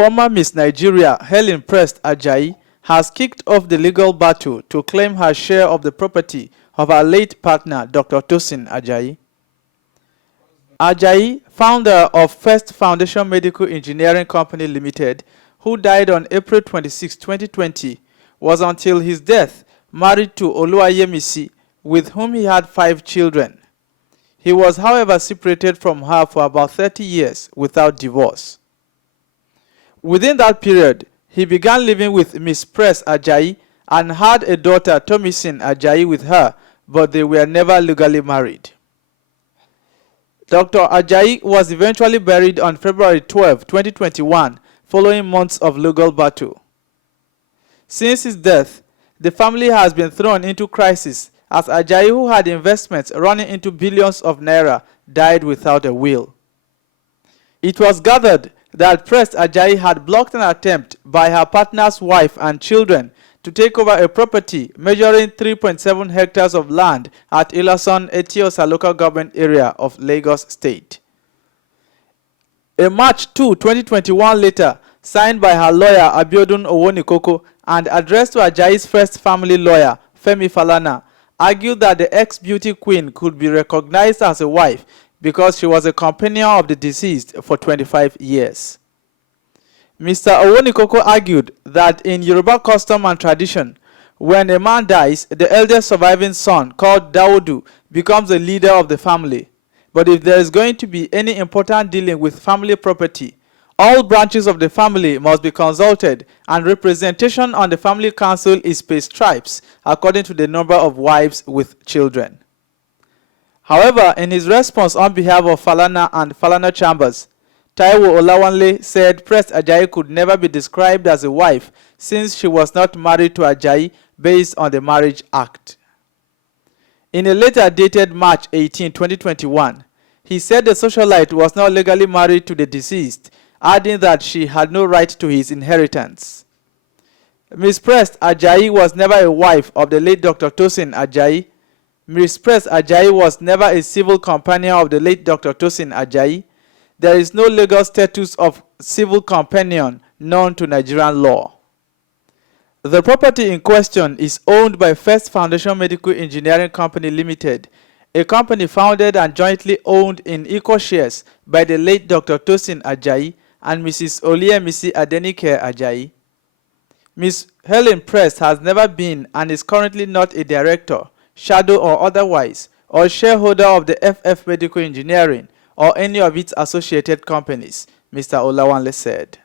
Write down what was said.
former Miss Nigeria, Helen Prest-Ajayi, has kicked off the legal battle to claim her share of the property of her late partner, Dr. Tosin Ajayi. Ajayi, founder of First Foundation Medical Engineering Company Limited, who died on April 26, 2020, was until his death married to Oluwayemisi, with whom he had 5 children. He was, however, separated from her for about 30 years without divorce. Within that period, he began living with Miss Prest-Ajayi and had a daughter, Tomisin Ajayi, with her, but they were never legally married. Dr. Ajayi was eventually buried on February 12, 2021, following months of legal battle. Since his death, the family has been thrown into crisis as Ajayi, who had investments running into billions of naira, died without a will. It was gathered that Prest-Ajayi had blocked an attempt by her partner's wife and children to take over a property measuring 3.7 hectares of land at Ilason, Etiosa local government area of Lagos State. A March 2, 2021 letter signed by her lawyer Abiodun Owonikoko and addressed to Ajayi's first family lawyer, Femi Falana, argued that the ex-beauty queen could be recognized as a wife because she was a companion of the deceased for 25 years. Mr. Owonikoko argued that in Yoruba custom and tradition, when a man dies, the eldest surviving son, called Daudu, becomes the leader of the family. But if there is going to be any important dealing with family property, all branches of the family must be consulted, and representation on the family council is per stripes according to the number of wives with children. However, in his response on behalf of Falana and Falana Chambers, Taiwo Olawanle said Prest-Ajayi could never be described as a wife since she was not married to Ajayi based on the Marriage Act. In a letter dated March 18, 2021, he said the socialite was not legally married to the deceased, adding that she had no right to his inheritance. Ms. Prest-Ajayi was never a wife of the late Dr. Tosin Ajayi. Ms. Prest-Ajayi was never a civil companion of the late Dr. Tosin Ajayi. There is no legal status of civil companion known to Nigerian law. The property in question is owned by First Foundation Medical Engineering Company Limited, a company founded and jointly owned in equal shares by the late Dr. Tosin Ajayi and Mrs. Oluyemisi Adenike Ajayi. Ms. Helen Prest has never been and is currently not a director, shadow or otherwise, or shareholder of the FF Medical Engineering or any of its associated companies, Mr. Olawanle said.